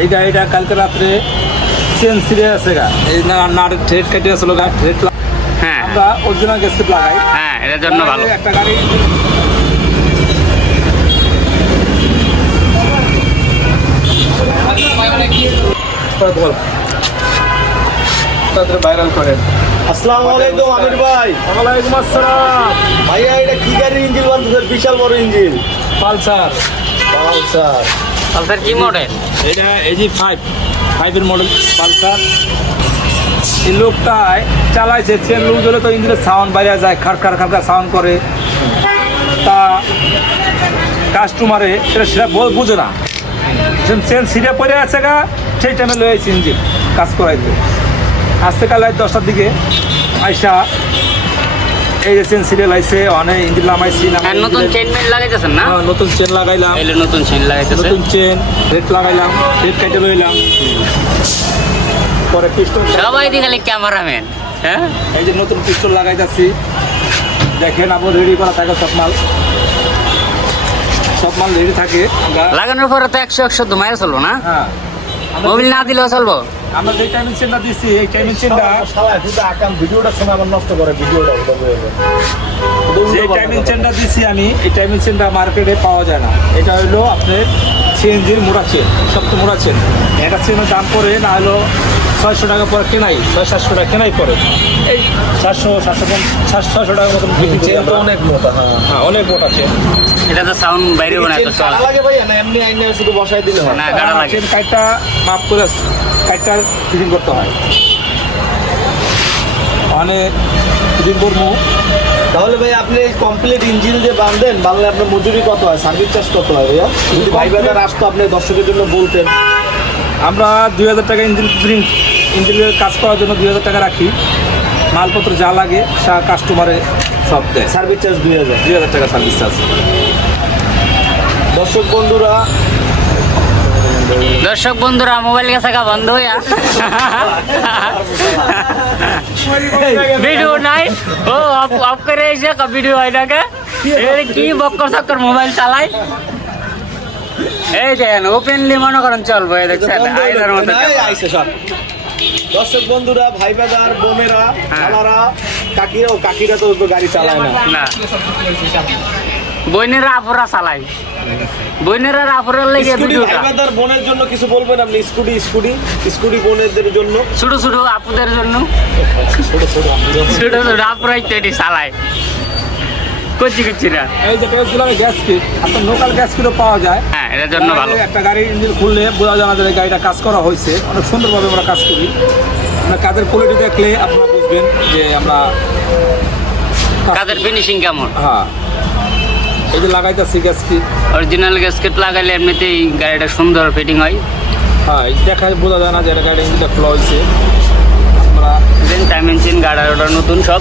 এই গাড়িটা কালকে রাত্রে চেন ছিঁড়ে আছে গা, এই নাট থ্রেড কেটে আসলো গা, থ্রেড হ্যাঁ আমরা অরিজিনাল গ্যাসকেট লাগাই। হ্যাঁ, এটার জন্য ভালো। একটা গাড়ি ভাইরাল করেন। আসসালামু আলাইকুম আমির ভাই। ওয়ালাইকুম আসসালাম। ভাইয়া এটা কি গাড়ির ইঞ্জিন বানতেছে? বিশাল বড় ইঞ্জিন। পালসার। পালসার। পালসার কি মডেল? এটা এজি 5 মডেল পালসার। এই লোকটায় চালাইছে, চেন লুজ হলে তো ইঞ্জিনের সাউন্ড বাইরে যায়, খাড় সাউন্ড করে। তা কাস্টমারে সেটা বুঝে না, চেন ছিঁড়ে পড়ে আছে গা, সেই টাইমে লয়েছে ইঞ্জিন কাজ করাইতে। আসতে কাল 10টার দিকে আইসা এই যে চেন ছিঁড়ে লাইছে, অনেক ইঞ্জিন নামাইছি। নতুন চেন মেন লাগাইতেছেন না? নতুন চেন লাগাইলাম, নতুন চেন লাগাইতেছে, নতুন চেন রেড লাগাইলাম, রেড কাইটে লইলাম। পরে পিস্টন সবাই খালি ক্যামেরাম্যান। হ্যাঁ, এই যে নতুন পিস্টন লাগাইতেছি, দেখেন আপনার রেডি করা থাকে, সব মাল রেডি থাকে। লাগানোর পরে তো 100 ধুমায় চলবো না? হ্যাঁ, মোবিল না দিলেও চলবো। আমরা যে টাইমিং চেনটা দিচ্ছি, এই টাইমিং চেনটা শালা শুধু আকাম ভিডিওটার সময় আমার নষ্ট করে ভিডিওটা ওটা বলে দেয়। যে টাইমিং চেনটা দিচ্ছি আমি, এই টাইমিং চেনটা মার্কেটে পাওয়া যায় না। এটা হইলো আপনার সিএনজির মোড়া চেন, সবচেয়ে মোড়া চেন। এটা চেনের দাম পড়ে না হলো 600 টাকা পরে কেনাই, 600-700 টাকা কেনাই পড়ে। এই 400-600 টাকার মতন বিক্রি করি চেন তো আমরা। অনেক মোটা। হ্যাঁ, অনেক মোটা চেন। এটা তো সাউন্ড বাইরে না, চেন তো কাটা লাগে ভাইয়া না এমনি আইনে শুধু বসাই দিলে হয়? না, গাড়া লাগে। চেন কাটটা মাপ করে কাটটা ফিটিং করতে হয়, অনেক ফিটিং করবো। তাহলে ভাই আপনি কমপ্লিট ইঞ্জিন যে বাঁধেন, বানলে আপনার মজুরি কত হয়, সার্ভিস চার্জ কত হয় ভাইয়া? যদি ভাই বাজার আসতো আপনি দর্শকের জন্য বলতেন। আমরা 2000 টাকা ইঞ্জিনের কাজ করার জন্য 2000 টাকা রাখি। মালপত্র যা লাগে কাস্টমারে সব দেয়। Service charge 2000। 2000 টাকা সার্ভিস চার্জ। দর্শক বন্ধুরা মোবাইল গেছে বন্ধ হইয়া ভিডিও নাই, ও অফ করে এসে ভিডিও হয় না কে? কি বক্কর চক্কর মোবাইল চালাই। এই দেখেন ওপেনলি মনে করেন চলবো, এই দেখছেন আয়নার মতো। আইসে সব দর্শক বন্ধুরা, ভাই বাজার, বোনেরা, খালারা, কাকিরা তো গাড়ি চালায় না। না, বইনেরা আপুরা চালাই, বইনেরা আপুরের লেগে ভিডিওটা। ভাই বাজার বোনের জন্য কিছু বলবেন আপনি? স্কুটি বোনেদের জন্য, ছোট ছোট আপুদের জন্য, ছোট ছোট আপুরাই তো এটি চালায়। কচিরা এই যে গ্যাস কিট, আপনার লোকাল গ্যাস কিটও পাওয়া যায়। হ্যাঁ, এটার জন্য ভালো। একটা গাড়ির ইঞ্জিন খুললে বোঝা যায় না যে গাড়িটা কাজ করা হয়েছে। অনেক সুন্দরভাবে আমরা কাজ করি। আমরা কাজের কোয়ালিটি দেখলে আপনারা বুঝবেন যে আমরা কাজের ফিনিশিং কেমন। হ্যাঁ, এই যে লাগাইতেছি গ্যাস কিট, অরিজিনাল গ্যাসকেট লাগাইলে এমনিতেই গাড়িটা সুন্দর ফিটিং হয়। হ্যাঁ, দেখা বোঝা যায় না যে এটা গাড়ির ইঞ্জিনটা খোলা হয়েছে। আমরা টাইম ইঞ্জিন গাড়ি ওটা নতুন, সব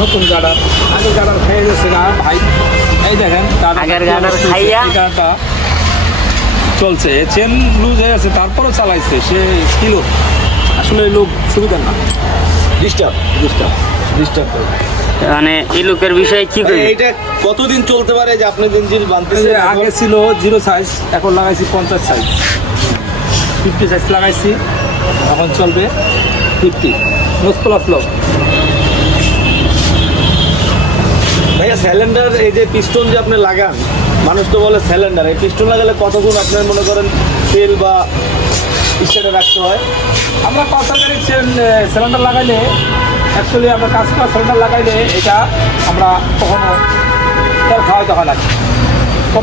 নতুন গাড়ার, আগের গাড়ার খেয়ে গেছে না ভাই। এই দেখেন আগের গাড়ার খাইয়া গাড়িটা চলছে, চেন লুজ হয়ে গেছে, তারপরও চালাইছে সে স্কিল। আসলে লোক সুবিধা না, ডিস্টার্ব মানে এই লোকের বিষয়ে কি করি। এইটা কতদিন চলতে পারে যে আপনি ইঞ্জিন বানতেছেন? আগে ছিল 0 সাইজ, এখন লাগাইছি 50 সাইজ, 50 সাইজ লাগাইছি, এখন চলবে 50 প্লাস লোক। ভাইয়া সিলিন্ডার, এই যে পিস্টন যে আপনি লাগান, মানুষ তো বলে সিলিন্ডার, এই পিস্টন লাগালে কতক্ষণ আপনার মনে করেন তেল বা স্টার্টে রাখতে হয়? আমরা পালসার গাড়ির সিলিন্ডার লাগাইলে, অ্যাকচুয়ালি আমরা কাজ করা সিলিন্ডার লাগাইলে এটা আমরা কখনো তেল খাওয়াইতে হয় না,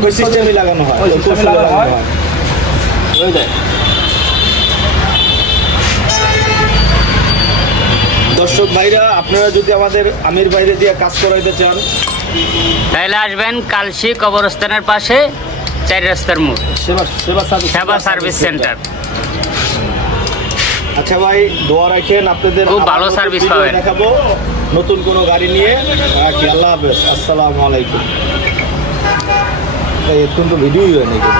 ওই সিস্টেমে লাগানো হয়, ওই সিস্টেমে লাগানো হয়, হয়ে যায়। দর্শক ভাইরা, আপনারা যদি আমাদের আমির বাইরে দিয়ে কাজ করাইতে চান তাহলে আসবেন কালশি কবরস্থানের পাশে 4 রাস্তার মোড়, সেবা সার্ভিস সেন্টার। আচ্ছা ভাই, দোয়া রাখেন, আপনাদের খুব ভালো সার্ভিস পাবেন। দেখাবো নতুন কোনো গাড়ি নিয়ে। আল্লাহ হাফেজ, আসসালামু আলাইকুম। এই এখন তো ভিডিওই হয় নাকি?